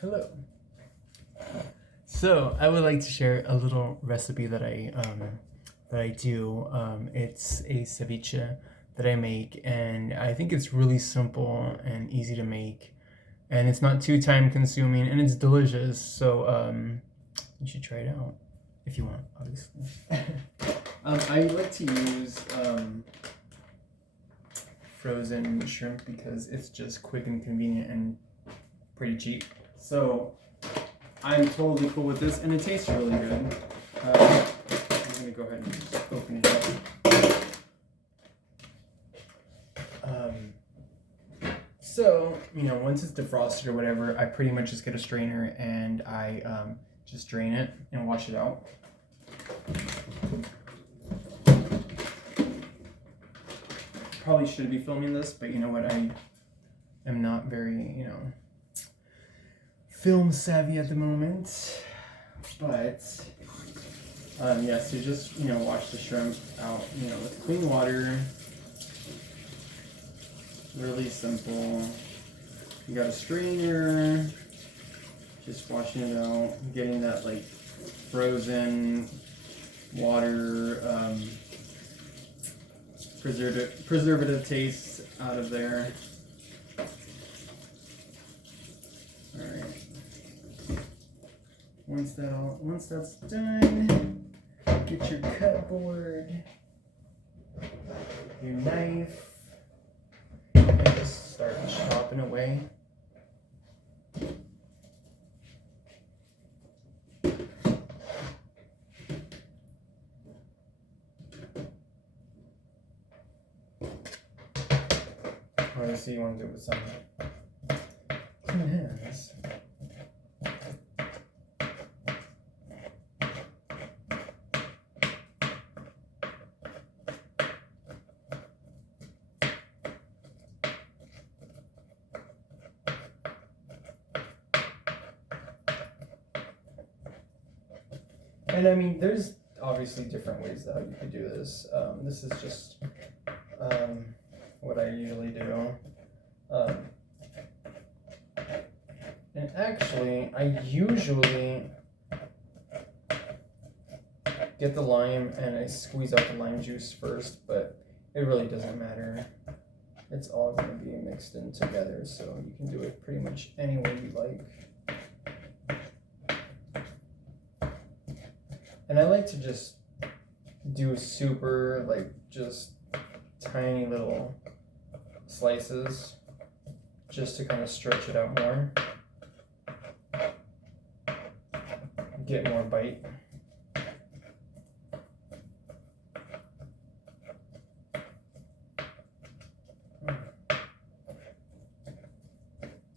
Hello. So I would like to share a little recipe that I do. It's a ceviche that I make, and I think it's really simple and easy to make, and it's not too time consuming, and it's delicious. So you should try it out if you want, obviously. I like to use frozen shrimp because it's just quick and convenient and pretty cheap. So I'm totally cool with this, and it tastes really good. I'm gonna go ahead and just open it up. So, once it's defrosted or whatever, I pretty much just get a strainer and I just drain it and wash it out. Probably should be filming this, but you know what? I am not very, film savvy at the moment. But yes, you just wash the shrimp out with clean water. Really simple. You got a strainer, just washing it out, getting that like frozen water preservative taste out of there. All right. Once that's done, get your cut board, your knife, and just start chopping away. Obviously, you want to do it with some clean hands. And I mean, there's obviously different ways that you could do this. This is just what I usually do. And actually, I usually get the lime and I squeeze out the lime juice first, but it really doesn't matter. It's all going to be mixed in together, so you can do it pretty much any way you like. And I like to just do super, like, just tiny little slices just to kind of stretch it out more. Get more bite.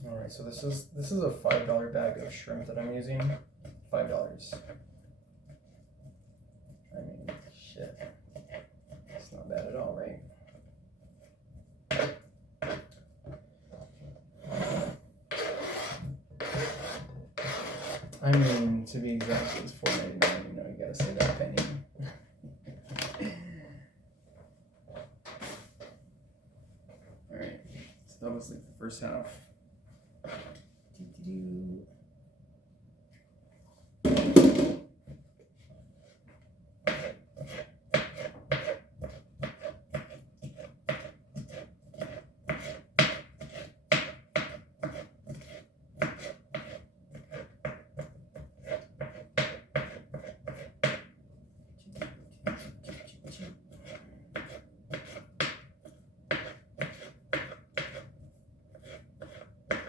All right, so this is a $5 bag of shrimp that I'm using. $5. I mean, shit. It's not bad at all, right? I mean, to be exact, it's $4.99. You gotta say that penny. Alright, so that was like the first half.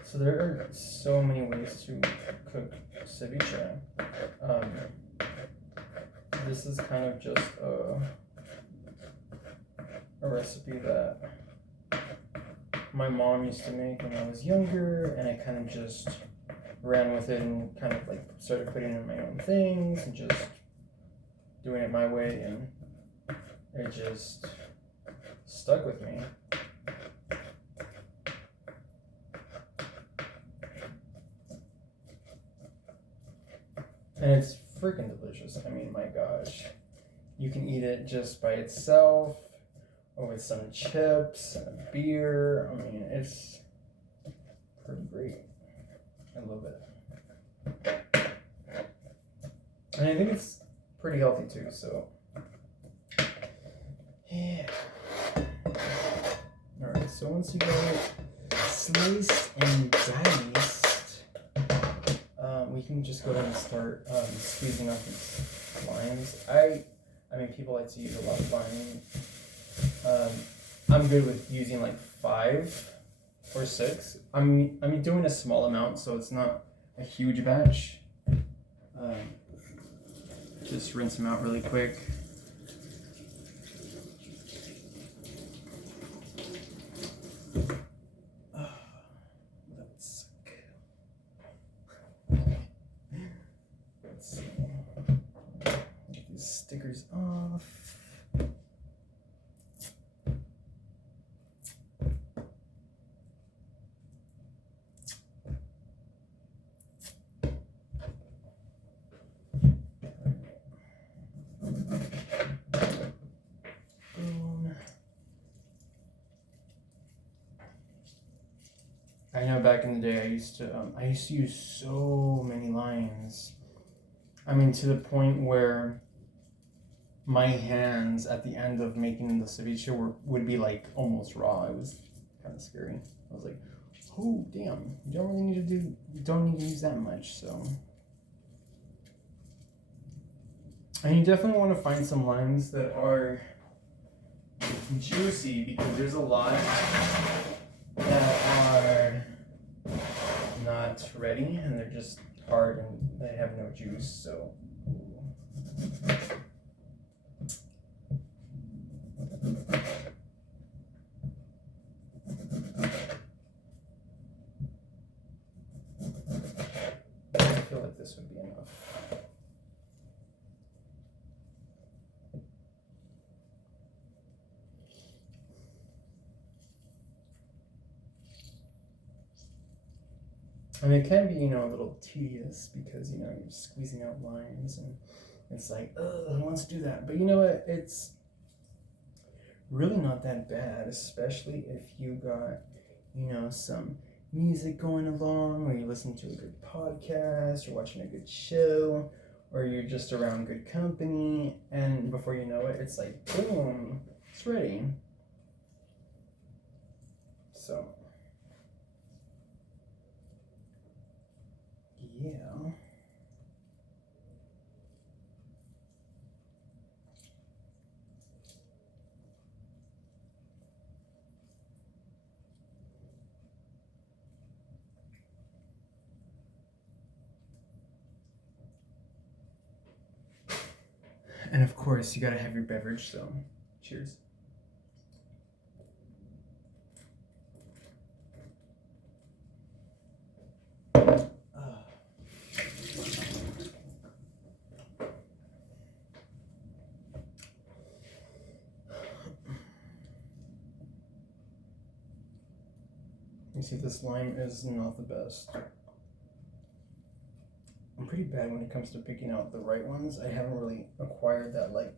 So there are so many ways to cook ceviche. This is kind of just a recipe that my mom used to make when I was younger, and I kind of just ran with it and kind of like started putting in my own things and just doing it my way, and it just stuck with me. And it's freaking delicious. I mean, my gosh. You can eat it just by itself or with some chips and a beer. I mean, it's great. I love it. And I think it's pretty healthy too, so yeah. Alright, so once you got it sliced and diced, we can just go ahead and start squeezing out these limes. I mean, people like to use a lot of lime. I'm good with using like 5 or 6. I'm doing a small amount, so it's not a huge batch. Just rinse them out really quick. Let's see. Get these stickers off. I know back in the day I used to use so many limes. I mean, to the point where my hands at the end of making the ceviche would be like almost raw. It was kind of scary. I was like, oh damn, you don't need to use that much. So, and you definitely want to find some limes that are juicy, because there's a lot that are not ready and they're just hard and they have no juice. So I feel like this would be enough. And it can be, a little tedious because, you're squeezing out limes and it's like, oh, who wants to do that? But you know what? It's really not that bad, especially if you got, some music going along, or you listen to a good podcast, or watching a good show, or you're just around good company, and before you know it, it's like, boom, it's ready. So, yeah. And of course, you gotta have your beverage, so cheers. You see, this lime is not the best. I'm pretty bad when it comes to picking out the right ones. I haven't really acquired that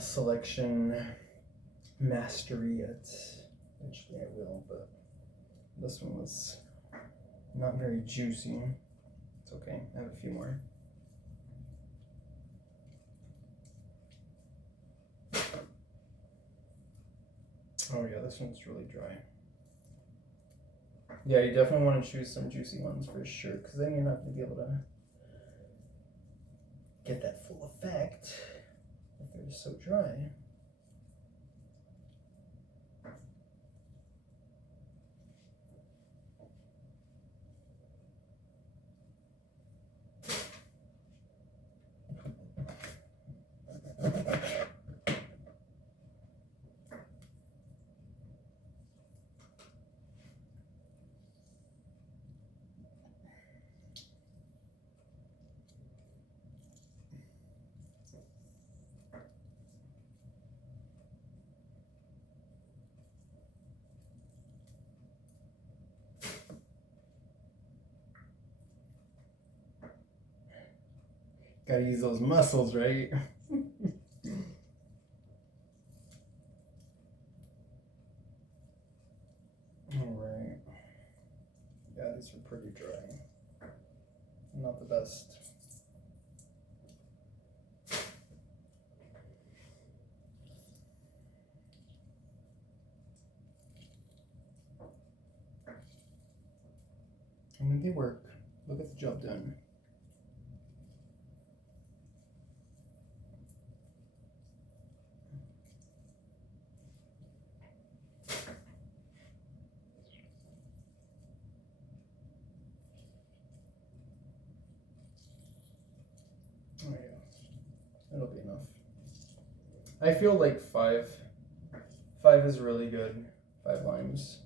selection mastery yet. Eventually I will, but this one was not very juicy. It's okay, I have a few more. Oh yeah, this one's really dry. Yeah, you definitely want to choose some juicy ones for sure, because then you're not going to be able to get that full effect if they're just so dry. Gotta use those muscles, right? Alright. these are pretty dry. Not the best. I mean, they work. Look at the job done. Oh yeah, that'll be enough. I feel like five is really good. 5 limes.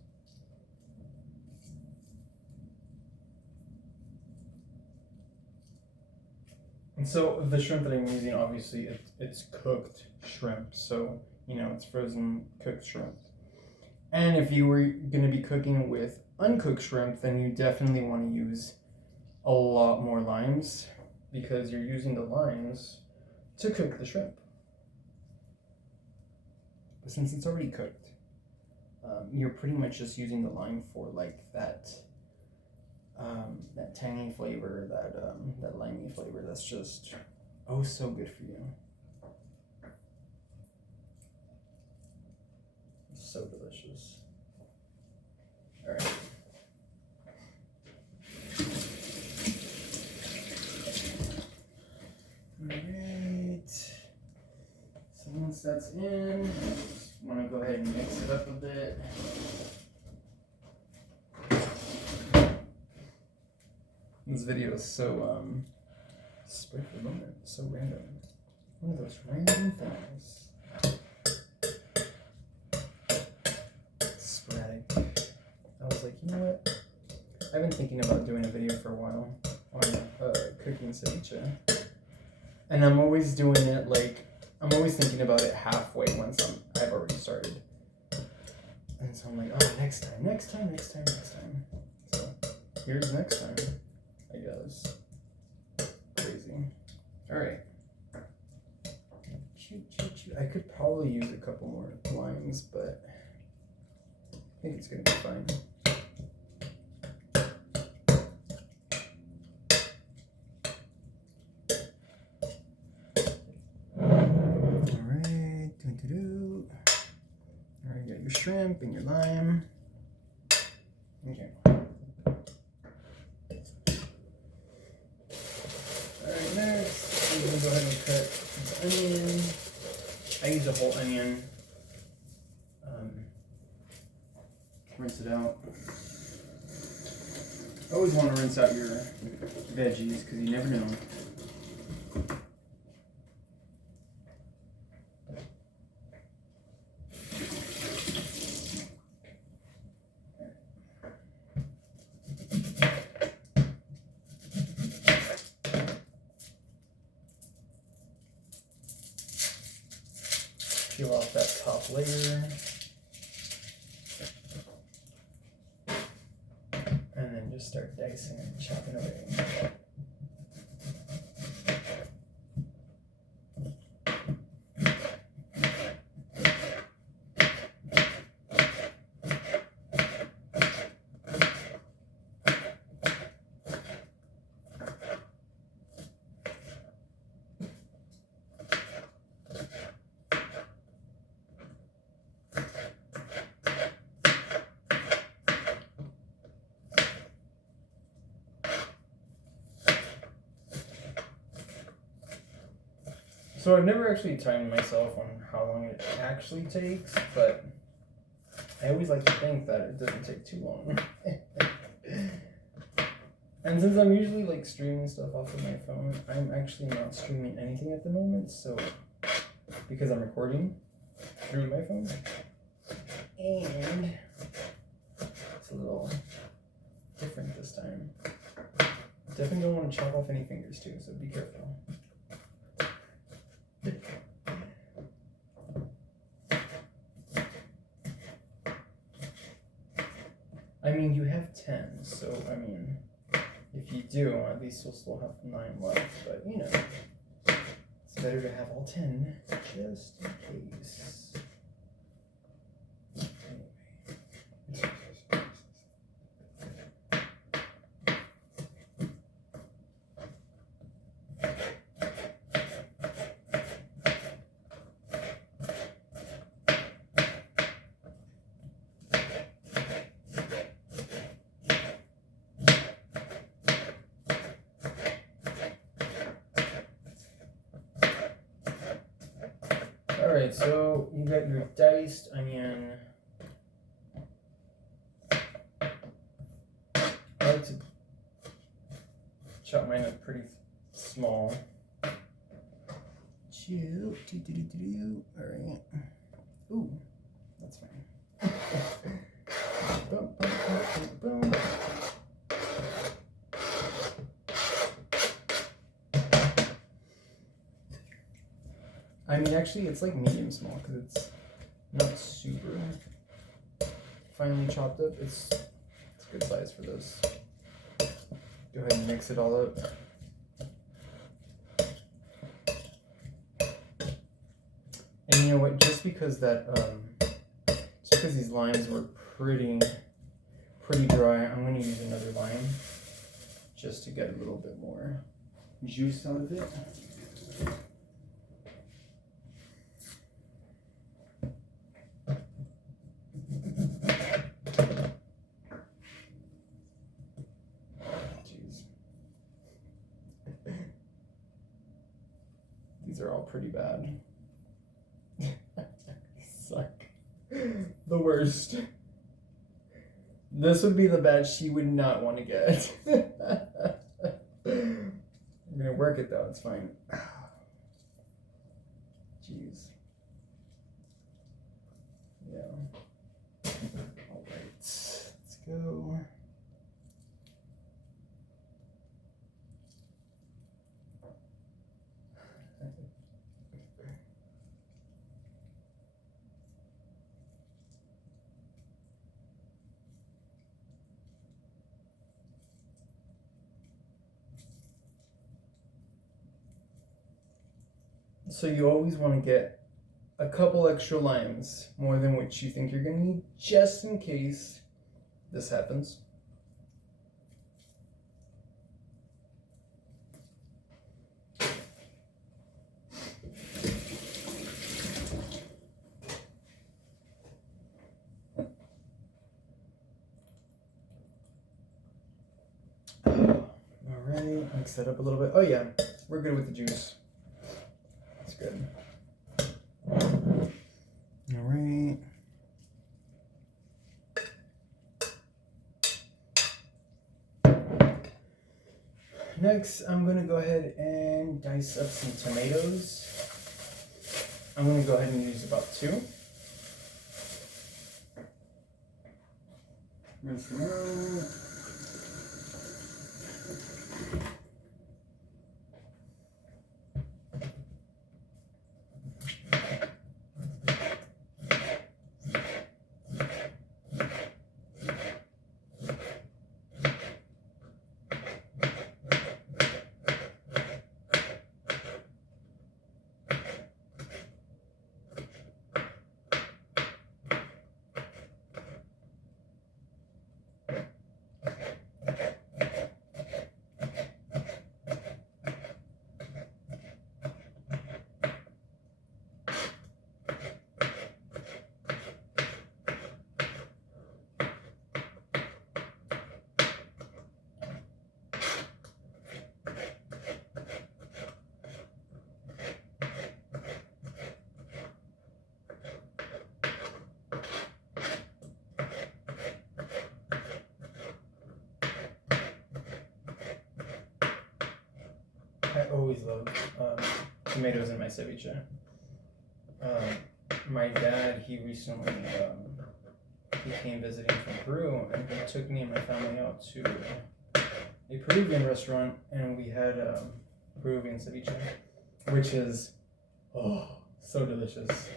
And so the shrimp that I'm using, obviously, it's cooked shrimp. So, you know, it's frozen cooked shrimp. And if you were going to be cooking with uncooked shrimp, then you definitely want to use a lot more limes because you're using the limes to cook the shrimp. But since it's already cooked, you're pretty much just using the lime for like that tangy flavor, that limey flavor. That's just oh so good for you. It's so delicious. All right. Alright, so once that's in, I just want to go ahead and mix it up a bit. This video is so, spray for the moment, so random. One of those random things. Sporadic. I was like, you know what? I've been thinking about doing a video for a while on cooking ceviche. And I'm always doing it like, I'm always thinking about it halfway once I've already started. And so I'm like, oh, next time. So here's next time, I guess. Crazy. All right. I could probably use a couple more limes, but I think it's gonna be fine. Alright, you got your shrimp and your lime. Okay. Alright, next, I'm gonna go ahead and cut the onion. I use a whole onion. Rinse it out. Always want to rinse out your veggies because you never know. Peel off that top layer. And then just start dicing and chopping away. So I've never actually timed myself on how long it actually takes, but I always like to think that it doesn't take too long. And since I'm usually like streaming stuff off of my phone, I'm actually not streaming anything at the moment, so because I'm recording through my phone. And it's a little different this time. Definitely don't want to chop off any fingers too, so be careful. I mean, you have 10, so I mean, if you do, at least you'll still have 9 left, but you know, it's better to have all 10 just in case. Alright, so you got your diced onion. I like to chop mine up pretty small. Alright. Ooh, that's fine. Boom, boom, boom, boom. I mean, actually, it's like medium small because it's not super finely chopped up. It's a good size for this. Go ahead and mix it all up. And you know what? Just because these limes were pretty dry, I'm going to use another lime just to get a little bit more juice out of it. These are all pretty bad. Suck. The worst. This would be the batch she would not want to get. I'm gonna work it though, it's fine. Jeez. Yeah. Alright, let's go. So you always want to get a couple extra limes, more than what you think you're going to need, just in case this happens. Alright, mix that up a little bit. Oh yeah, we're good with the juice. That's good. Alright. Next, I'm going to go ahead and dice up some tomatoes. I'm going to go ahead and use about 2. Rinse them out. I always love tomatoes in my ceviche. My dad, he recently he came visiting from Peru, and he took me and my family out to a Peruvian restaurant, and we had Peruvian ceviche, which is so delicious.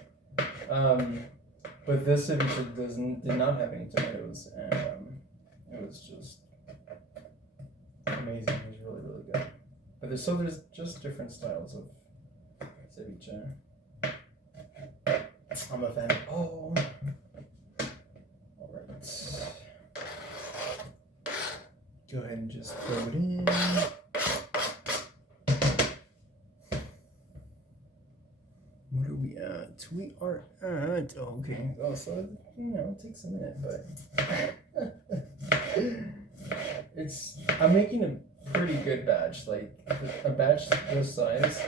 But this ceviche did not have any tomatoes, and it was just amazing. It was really, really good. But there's just different styles of ceviche. I'm a fan of all. Alright. Go ahead and just throw it in. What are we at? We are at, okay. Oh, so, it takes a minute, but I'm making a pretty good batch. Like, a batch this size,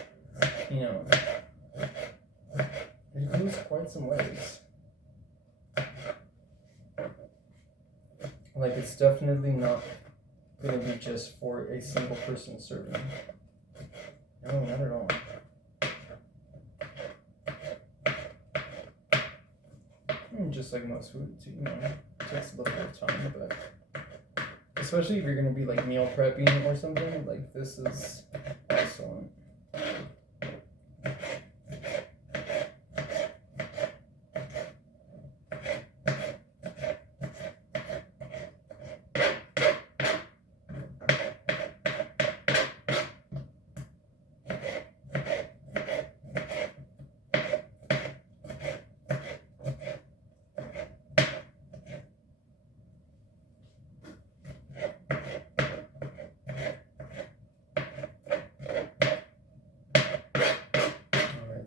It goes quite some ways. Like, it's definitely not gonna be just for a single person serving. No, not at all. Just like most food, too, you know, it takes a little bit of time, but especially if you're gonna be like meal prepping or something, like this is excellent.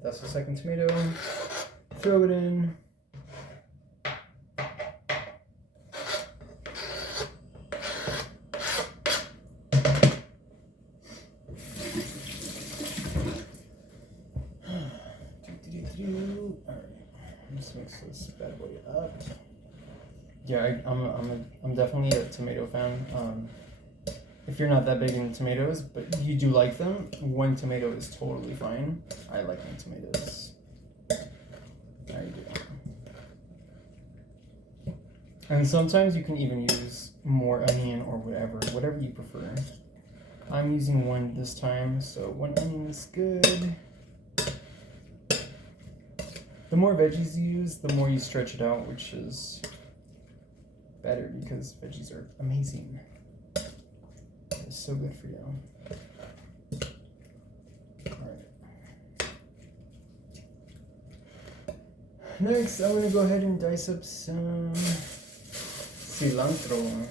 That's the second tomato. Throw it in. Alright, let's mix this bad boy up. Yeah, I'm definitely a tomato fan. If you're not that big in tomatoes, but you do like them, one tomato is totally fine. I like my tomatoes. I do. And sometimes you can even use more onion or whatever you prefer. I'm using one this time, so one onion is good. The more veggies you use, the more you stretch it out, which is better because veggies are amazing. It's so good for you. Alright. Next, I'm gonna go ahead and dice up some cilantro.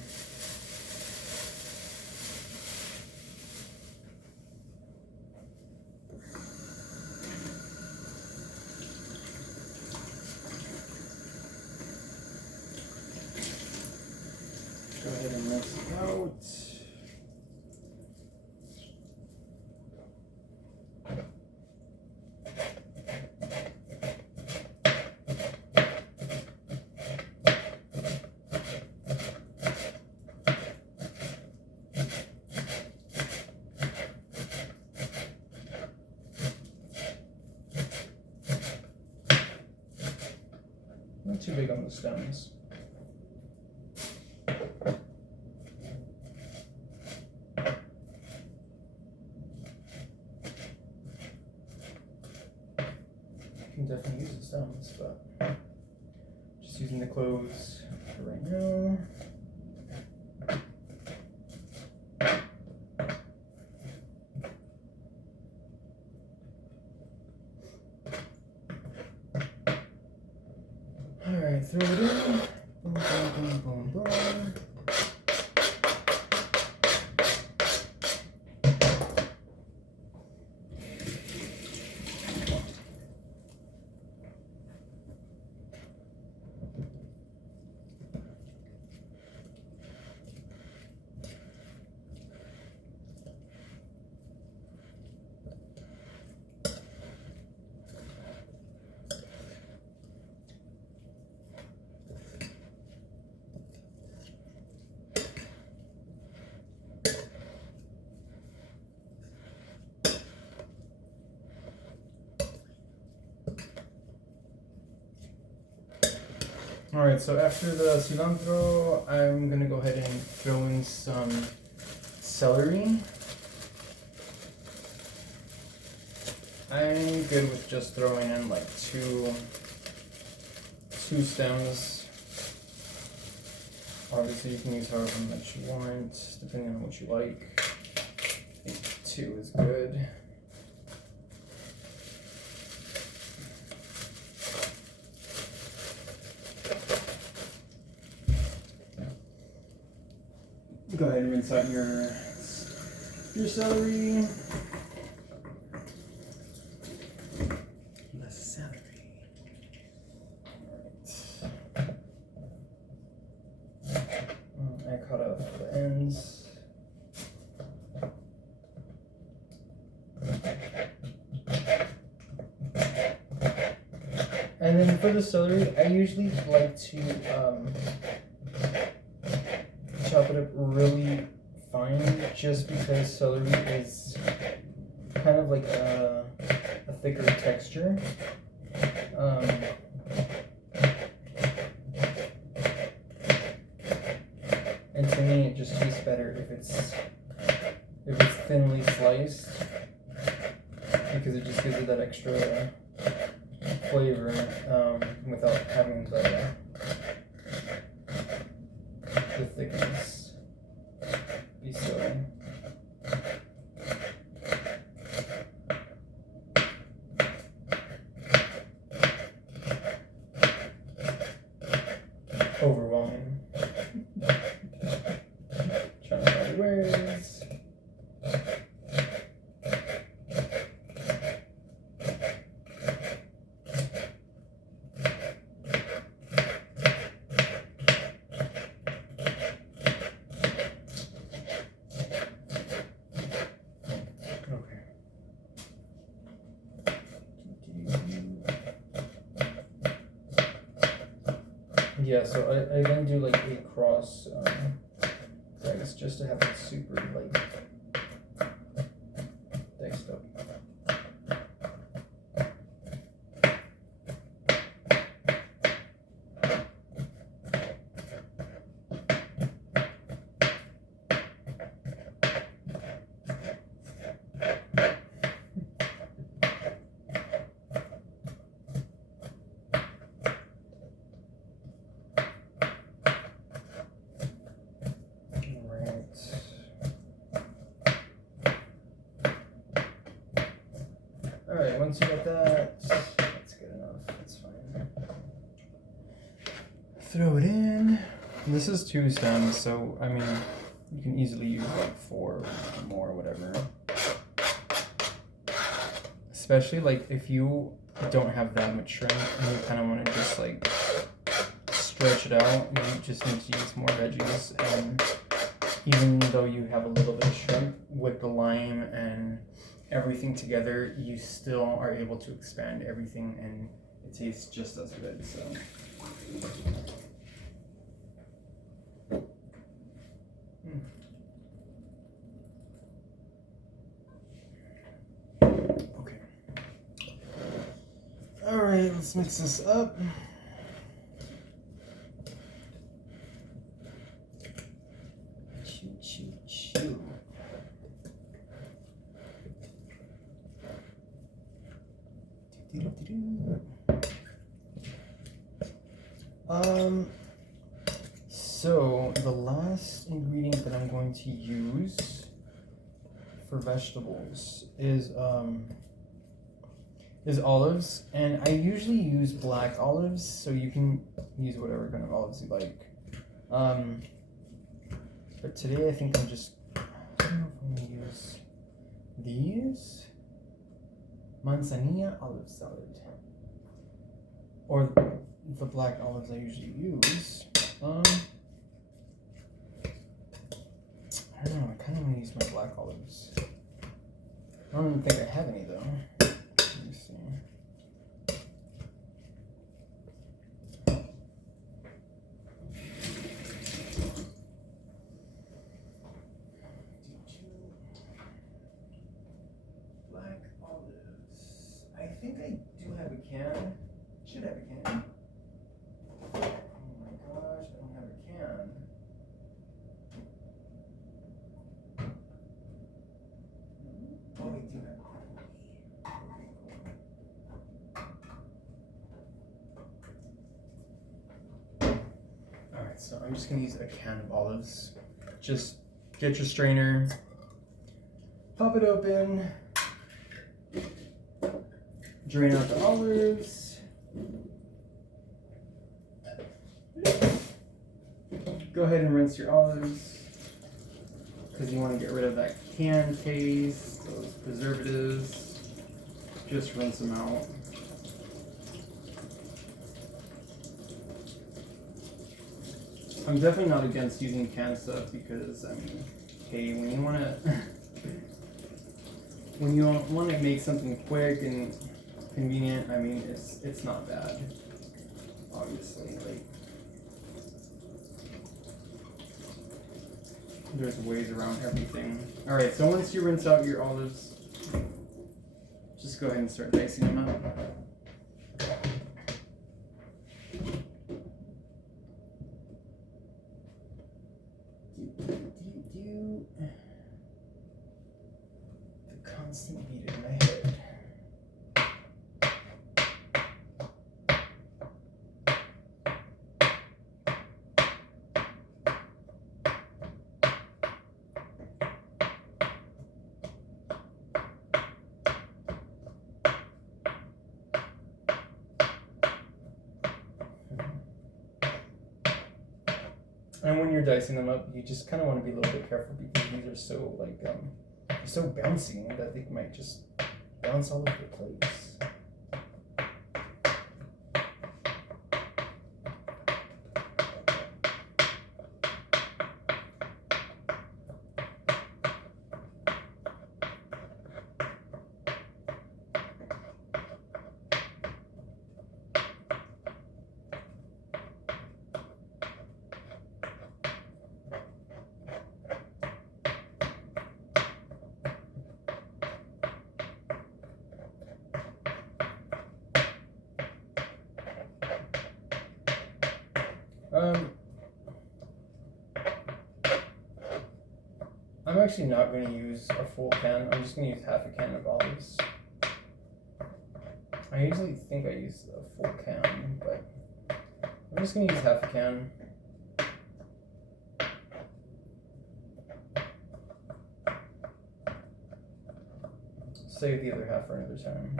Go ahead and mix it out. Not too big on the stems. Can definitely use the stems, but just using the cloves for right now. Alright, throw it in. Boom, boom, boom, boom, boom. Alright, so after the cilantro, I'm gonna go ahead and throw in some celery. I'm good with just throwing in like two stems. Obviously you can use however much you want, depending on what you like. I think 2 is good. Go ahead and rinse out your celery. Less celery. Alright. I cut off the ends. And then for the celery, I usually like to chop it up really fine, just because celery is kind of like a thicker texture. And to me, it just tastes better if it's thinly sliced, because it just gives it that extra flavor without having the thickness be so. Overwhelming. Trying to find words. Yeah, so I then do like a cross dice just to have it super like diced up. Alright, once you get that, that's good enough, that's fine. Throw it in. And this is 2 stems, so I mean, you can easily use like 4 or more, whatever. Especially like if you don't have that much shrimp and you kind of want to just like stretch it out, you just need to use more veggies. And even though you have a little bit of shrimp, with the lime and everything together, you still are able to expand everything and it tastes just as good. So okay, all right, let's mix this up. Chew. So the last ingredient that I'm going to use for vegetables is olives, and I usually use black olives, so you can use whatever kind of olives you like. But today I think I don't know if I'm gonna use these. Manzanilla olive salad, or the black olives I usually use. I don't know, I kind of want to use my black olives. I don't even think I have any though. Let me see. Black olives. I think I do have a can. Should have a can. Oh my gosh, I don't have a can. Oh, we do have a can. Alright, so I'm just gonna use a can of olives. Just get your strainer, pop it open, drain out the olives. Go ahead and rinse your olives because you want to get rid of that canned taste, those preservatives. Just rinse them out. I'm definitely not against using canned stuff because, I mean, hey, when you want to make something quick and convenient. I mean, it's not bad. Obviously, like there's ways around everything. All right, so once you rinse out your olives, just go ahead and start dicing them up. The constant beat in my head. And when you're dicing them up, you just kind of want to be a little bit careful because these are so like so bouncy that they might just bounce all over the place. I'm actually not going to use a full can. I'm just going to use half a can of olives. I usually think I use a full can, but I'm just going to use half a can. Save the other half for another time.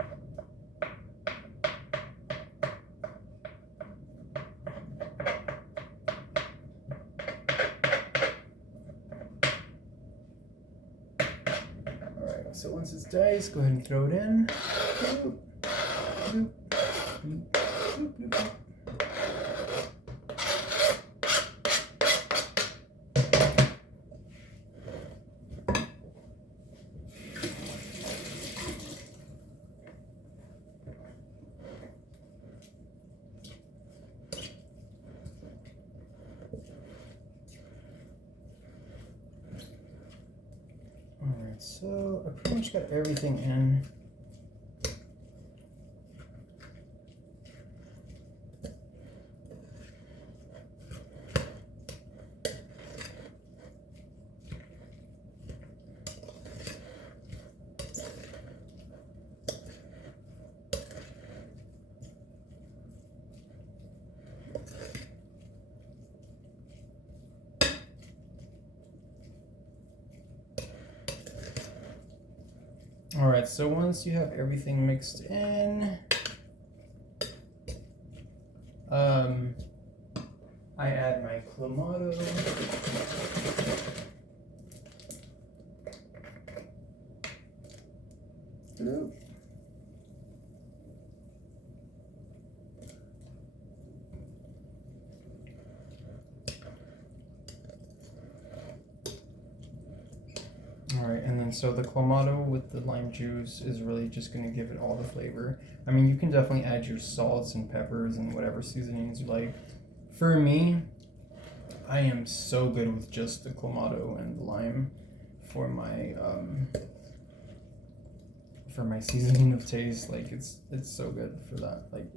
So once it's diced, go ahead and throw it in. Boop, boop, boop, boop, boop, boop. Alright, so I pretty much got everything in. All right, so once you have everything mixed in, I add my clamato. Ooh. All right, and then so the clamato with the lime juice is really just going to give it all the flavor. I mean, you can definitely add your salts and peppers and whatever seasonings you like. For me, I am so good with just the clamato and the lime for my seasoning of taste. Like it's so good for that. Like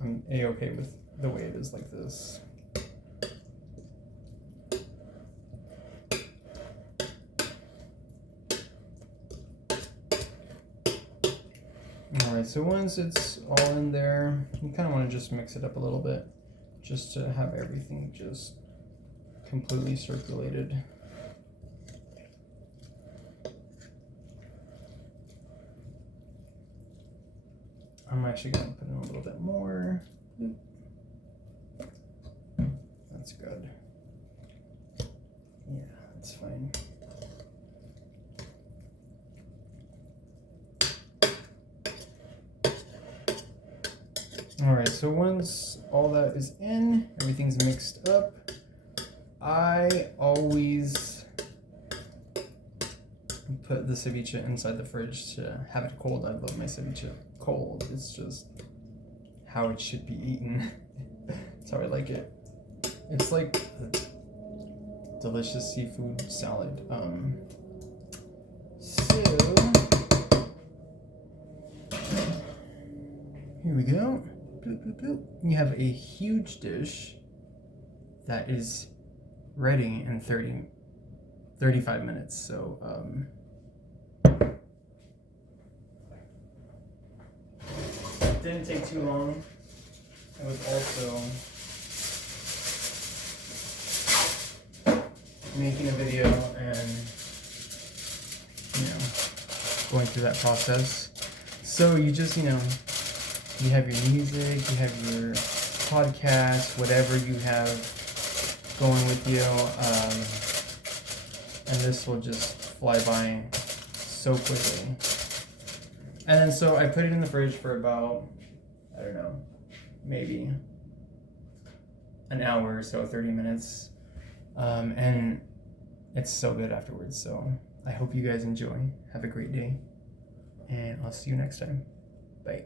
I'm a-okay with the way it is like this. Alright, so once it's all in there, you kind of want to just mix it up a little bit just to have everything just completely circulated. I'm actually going to put in a little bit more. That's good. Yeah, that's fine. All right, so once all that is in, everything's mixed up, I always put the ceviche inside the fridge to have it cold. I love my ceviche cold. It's just how it should be eaten. That's how I like it. It's like a delicious seafood salad. So here we go. Bloop, bloop, bloop. You have a huge dish that is ready in 35 minutes. So didn't take too long. I was also making a video and going through that process. So you just you have your music, you have your podcast, whatever you have going with you, and this will just fly by so quickly. And then so I put it in the fridge for about, I don't know, maybe an hour or so, 30 minutes. And it's so good afterwards. So I hope you guys enjoy. Have a great day. And I'll see you next time. Bye.